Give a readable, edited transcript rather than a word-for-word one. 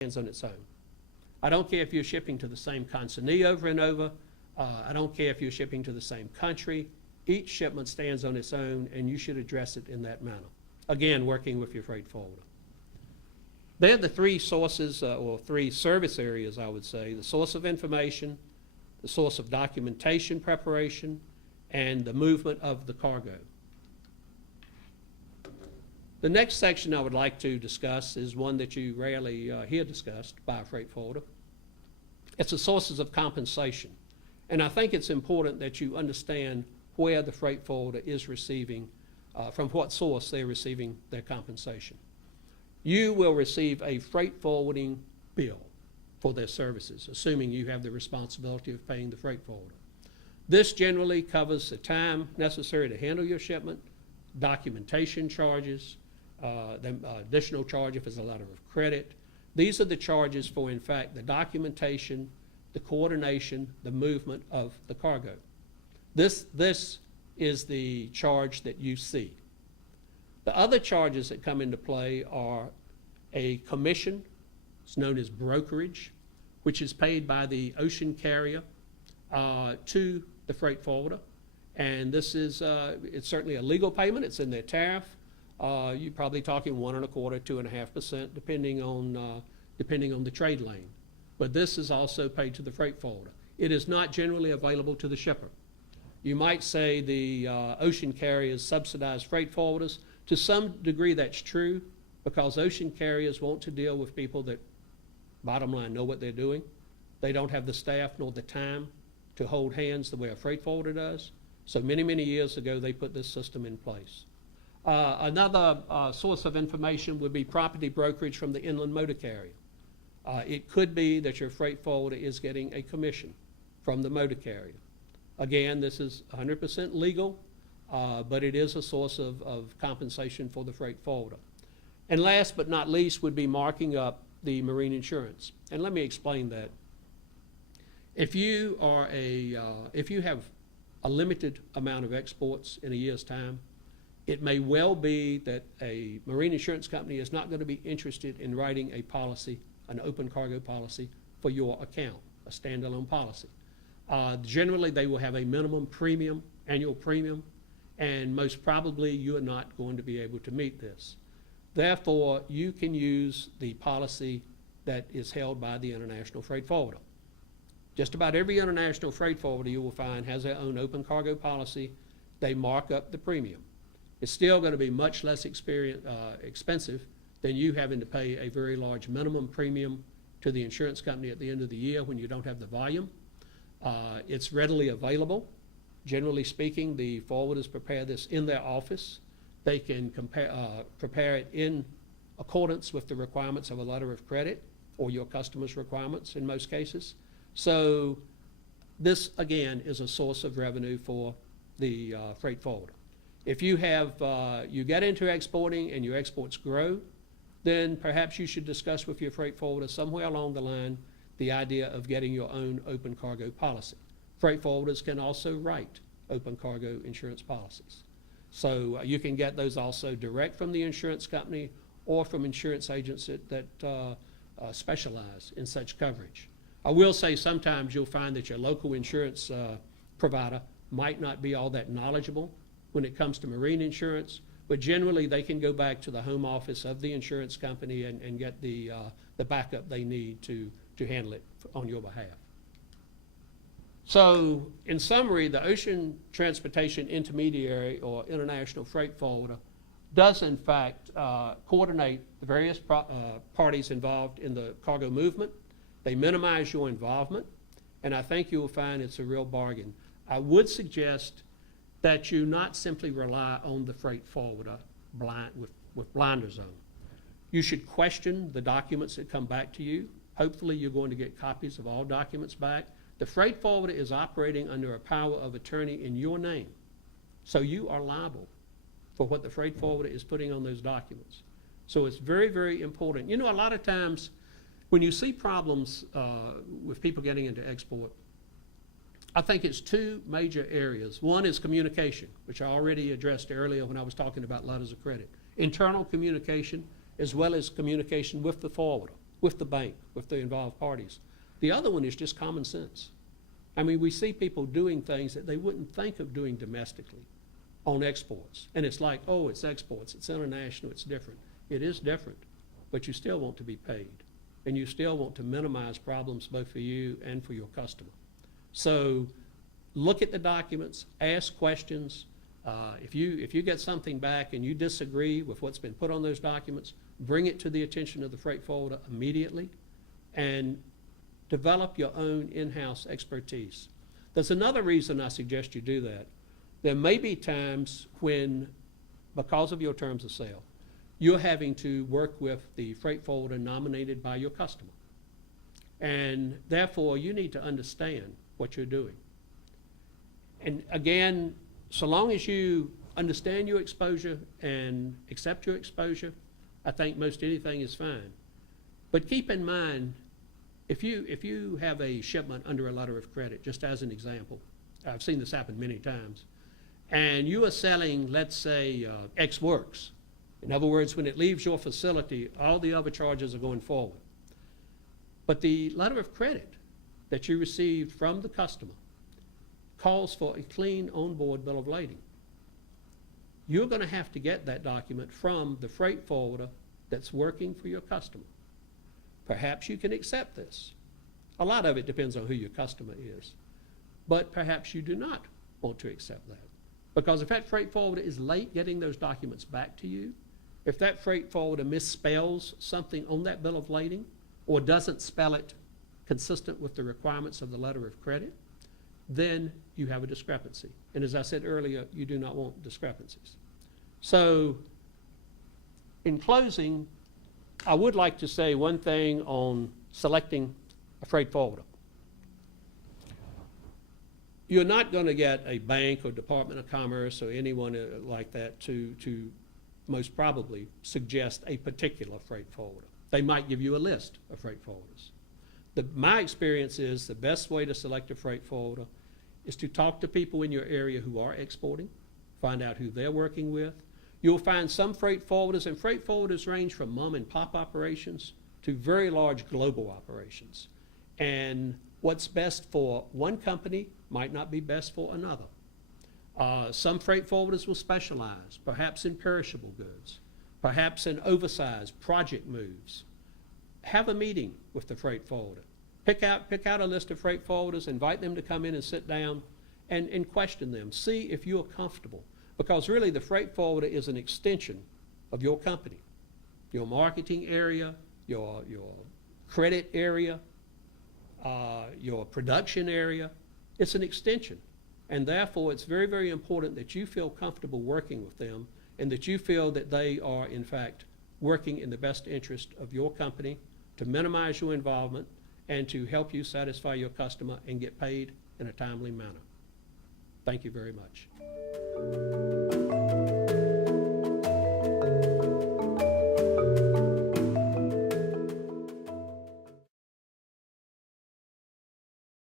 stands on its own. I don't care if you're shipping to the same consignee over and over. I don't care if you're shipping to the same country. Each shipment stands on its own, and you should address it in that manner. Again, working with your freight forwarder. They're the three sources, or three service areas, I would say: the source of information, the source of documentation preparation, and the movement of the cargo. The next section I would like to discuss is one that you rarely hear discussed by a freight forwarder. It's the sources of compensation. And I think it's important that you understand where the freight forwarder is receiving, from what source they're receiving their compensation. You will receive a freight forwarding bill for their services, assuming you have the responsibility of paying the freight forwarder. This generally covers the time necessary to handle your shipment, documentation charges, the additional charge if it's a letter of credit. These are the charges for, in fact, the documentation, the coordination, the movement of the cargo. This is the charge that you see. The other charges that come into play are a commission. It's known as brokerage, which is paid by the ocean carrier to the freight forwarder. And this is, it's certainly a legal payment. It's in their tariff. You're probably talking 1.25%, 2.5%, depending on the trade lane. But this is also paid to the freight forwarder. It is not generally available to the shipper. You might say the ocean carriers subsidize freight forwarders. To some degree, that's true, because ocean carriers want to deal with people that, bottom line, know what they're doing. They don't have the staff nor the time to hold hands the way a freight forwarder does. So many, many years ago, they put this system in place. Another source of information would be property brokerage from the inland motor carrier. It could be that your freight forwarder is getting a commission from the motor carrier. Again, this is 100% legal, but it is a source of compensation for the freight forwarder. And last but not least would be marking up the marine insurance. And let me explain that. If you are if you have a limited amount of exports in a year's time, it may well be that a marine insurance company is not going to be interested in writing a policy, an open cargo policy, for your account, a standalone policy. Generally, they will have a minimum premium, annual premium, and most probably you are not going to be able to meet this. Therefore, you can use the policy that is held by the international freight forwarder. Just about every international freight forwarder you will find has their own open cargo policy. They mark up the premium. It's still going to be much less expensive than you having to pay a very large minimum premium to the insurance company at the end of the year when you don't have the volume. It's readily available. Generally speaking, the forwarders prepare this in their office. They can prepare it in accordance with the requirements of a letter of credit or your customer's requirements in most cases. So this, again, is a source of revenue for the freight forwarder. If you have, you get into exporting and your exports grow, then perhaps you should discuss with your freight forwarder somewhere along the line the idea of getting your own open cargo policy. Freight forwarders can also write open cargo insurance policies. So you can get those also direct from the insurance company or from insurance agents that specialize in such coverage. I will say sometimes you'll find that your local insurance provider might not be all that knowledgeable when it comes to marine insurance, but generally they can go back to the home office of the insurance company and get the backup they need to handle it on your behalf. So in summary, the ocean transportation intermediary or international freight forwarder does in fact coordinate the various parties involved in the cargo movement. They minimize your involvement, and I think you will find it's a real bargain. I would suggest that you not simply rely on the freight forwarder with blinders on. You should question the documents that come back to you. Hopefully you're going to get copies of all documents back. The freight forwarder is operating under a power of attorney in your name, so you are liable for what the freight forwarder is putting on those documents. So it's very, very important. You know, a lot of times when you see problems with people getting into export, I think it's two major areas. One is communication, which I already addressed earlier when I was talking about letters of credit. Internal communication as well as communication with the forwarder. with the bank, with the involved parties. The other one is just common sense. I mean, we see people doing things that they wouldn't think of doing domestically on exports. And it's like, oh, it's exports, it's international, it's different. It is different, but you still want to be paid. And you still want to minimize problems both for you and for your customer. So look at the documents, ask questions. If you get something back and you disagree with what's been put on those documents, bring it to the attention of the freight forwarder immediately and develop your own in-house expertise. There's another reason I suggest you do that. There may be times when, because of your terms of sale, you're having to work with the freight forwarder nominated by your customer. And therefore, you need to understand what you're doing. And again, so long as you understand your exposure and accept your exposure, I think most anything is fine. But keep in mind, if you have a shipment under a letter of credit, just as an example, I've seen this happen many times, and you are selling, let's say, X works. In other words, when it leaves your facility, all the other charges are going forward. But the letter of credit that you received from the customer calls for a clean onboard bill of lading. You're going to have to get that document from the freight forwarder that's working for your customer. Perhaps you can accept this. A lot of it depends on who your customer is. But perhaps you do not want to accept that. Because if that freight forwarder is late getting those documents back to you, if that freight forwarder misspells something on that bill of lading or doesn't spell it consistent with the requirements of the letter of credit, then you have a discrepancy. And as I said earlier, you do not want discrepancies. So in closing, I would like to say one thing on selecting a freight forwarder. You're not going to get a bank or Department of Commerce or anyone like that to most probably suggest a particular freight forwarder. They might give you a list of freight forwarders. My experience is the best way to select a freight forwarder is to talk to people in your area who are exporting, find out who they're working with. You'll find some freight forwarders, and freight forwarders range from mom and pop operations to very large global operations. And what's best for one company might not be best for another. Some freight forwarders will specialize, perhaps in perishable goods, perhaps in oversized project moves. Have a meeting with the freight forwarder. Pick out a list of freight forwarders, invite them to come in and sit down and question them. See if you're comfortable. Because really the freight forwarder is an extension of your company, your marketing area, your credit area, your production area. It's an extension. And therefore, it's very, very important that you feel comfortable working with them and that you feel that they are, in fact, working in the best interest of your company to minimize your involvement and to help you satisfy your customer and get paid in a timely manner. Thank you very much.